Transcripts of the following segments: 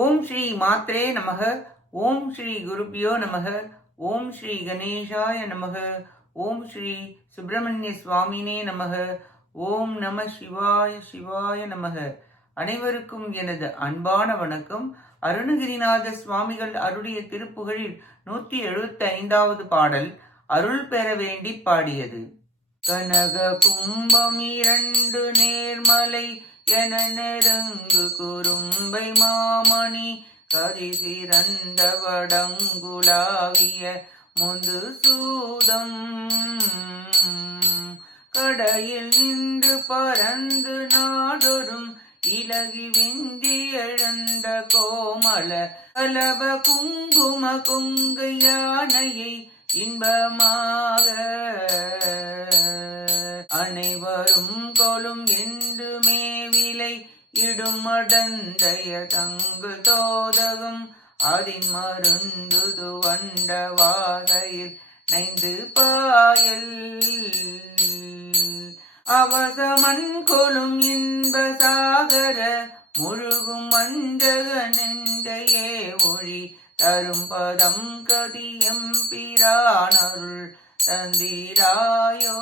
ஓம் ஸ்ரீ மாத்ரே நமக. ஓம் ஸ்ரீ குருபியோ நமக. ஓம் ஸ்ரீ கணேஷாய நமக. ஓம் ஸ்ரீ சுப்பிரமணிய சுவாமினே நமக. ஓம் நம சிவாய சிவாய நமக. அனைவருக்கும் எனது அன்பான வணக்கம். அருணகிரிநாத சுவாமிகள் அருடைய திருப்புகழில் நூத்தி எழுபத்தி ஐந்தாவது பாடல் அருள் பெற வேண்டி பாடியது. கனக கும்பம் இரண்டு நேர்மலை என நெருங்கு குறும்பை மாமணி கதி சிறந்த வடங்குலாவிய முந்து சூதம் கடையில் நின்று பறந்து நாடொரும் இலகி விந்தி எழுந்த கோமல கலப குங்கும குங்கு யானையை இன்பமாக. அனைவரும் கொலும் என்று இடுமடந்தைய தங்கு தோதகும் அதிமருந்துது வண்ட வாசையில் நைந்து பாயல். அவசமன் கொலும் இன்ப சாகர முழுகும் மஞ்சக நெஞ்சையே ஒழி தரும் பதம் கதியம் பிரானருள் தந்திராயோ.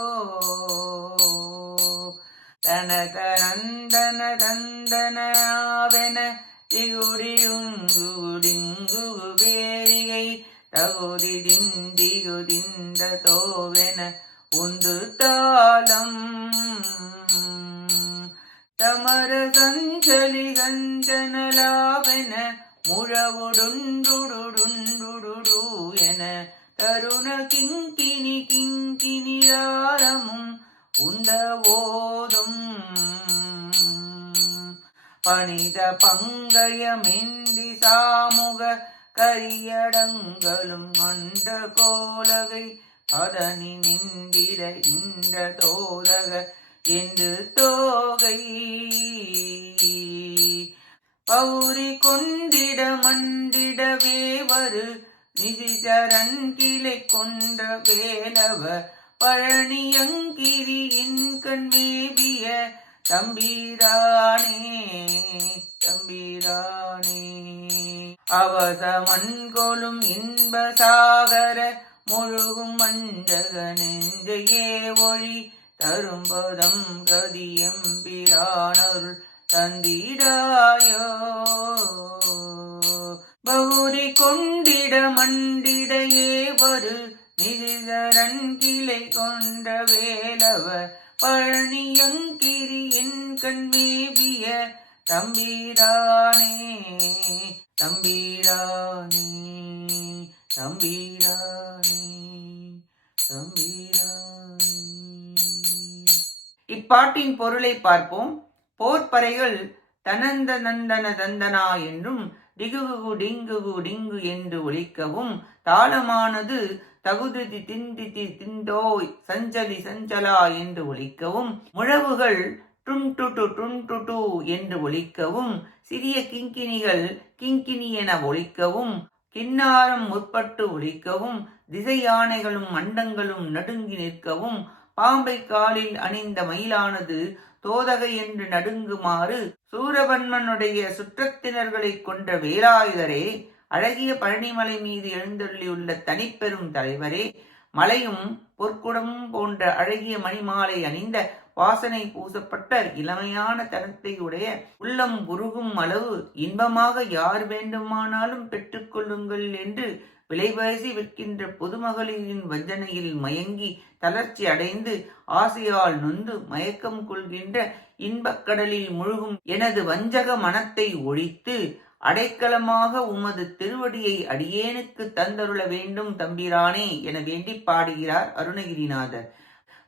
தனக நந்தன தந்தனாவென திகுடியுங்குடிங்கு பேரிகை தகுதி திந்திகுதிந்த தோவென உந்து தாளம் தமர கஞ்சலி கஞ்சனலாவென முழவுடுண்டுடுடுண்டுடு என தருண கிங்கினி கிங்கி பணித பங்கயமின்றி சாமுக கரியடங்களும் அண்ட கோலகை பதனி நிந்திட இந்த தோதக என்று தோகை. பௌரி கொண்டிட மண்டிடவே வரு நிதிதரன் கிளை கொண்ட வேலவ பழனியங்கிரியின் தம்பீரானே தம்பீரானே. அவசமன் கொலும் இன்ப சாகர முழுகும் மஞ்சக நெஞ்சையே ஒழி தரும்பதம் கதியம் பிரானருள் தந்திடாயோ. பௌரி கொண்டிட மண்டிடையே வரு நிதிதரன் கிளை கொண்ட வேலவ பழனியங்கிரியின் கண்மேவிய தம்பீரானே தம்பீரானே தம்பீரானே தம்பீரானே. இப்பாட்டின் பொருளை பார்ப்போம். போர்ப்பறைகள் தனந்த நந்தன தந்தனா என்றும் டிகுகு டிங்குகு டிங்கு என்று ஒழிக்கவும் தாளமானது தகுதி திண்டிதி திண்டோய் சஞ்சலி சஞ்சலா என்று ஒழிக்கவும் முழவுகள் டும் டுன் டும் டு என்று ஒலிக்கவும் சிறிய கிங்கினிகள் கிங்கினி என ஒலிக்கவும் கின்னாரம் முற்பட்டு ஒலிக்கவும் திசை யானைகளும் மண்டங்களும் நடுங்கி நிற்கவும் பாம்பை காலில் அணிந்த மயிலானது தோதகை என்று நடுங்குமாறு சூரபன்மனுடைய சுற்றத்தினர்களைக் கொன்ற வேலாயுதரே அழகிய பழனிமலை மீது எழுந்தள்ளியுள்ள தனிப்பெரும் தலைவரே மலையும் பொற்குடமும் போன்ற அழகிய மணிமாலை அணிந்த வாசனை பூசப்பட்ட இளமையான தனத்தையுடைய உள்ளம் உருகும் அளவு இன்பமாக யார் வேண்டுமானாலும் பெற்றுக்கொள்ளுங்கள் என்று விலைபேசி விற்கின்ற பொதுமகளிரின் வஞ்சனையில் மயங்கி தளர்ச்சி அடைந்து ஆசையால் நொந்து மயக்கம் கொள்கின்ற இன்பக்கடலில் முழுகும் எனது வஞ்சக மனத்தை ஒழித்து அடைக்கலமாக உமது திருவடியை அடியேனுக்கு தந்தருள வேண்டும் தம்பிரானே என வேண்டி பாடுகிறார் அருணகிரிநாதர்.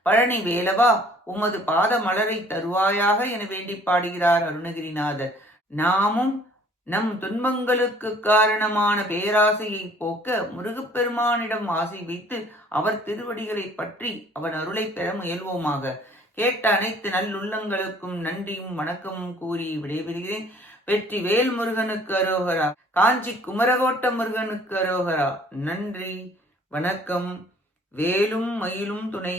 பழனி வேலவா உமது பாத மலரை தருவாயாக என வேண்டி பாடுகிறார் அருணகிரிநாதர். நாமும் நம் துன்பங்களுக்கு காரணமான பேராசையை போக்க முருகப்பெருமானிடம் ஆசை வைத்து அவர் திருவடிகளை பற்றி அவன் அருளை பெற முயல்வோமாக. கேட்ட அனைத்து நல்லுள்ளங்களுக்கும் நன்றியும் வணக்கமும் கூறி விடைபெறுகிறேன். வெற்றி வேல் முருகனுக்கு அரோகரா காஞ்சி குமரகோட்ட முருகனுக்கு அரோகரா. நன்றி வணக்கம். வேலும் மயிலும் துணை.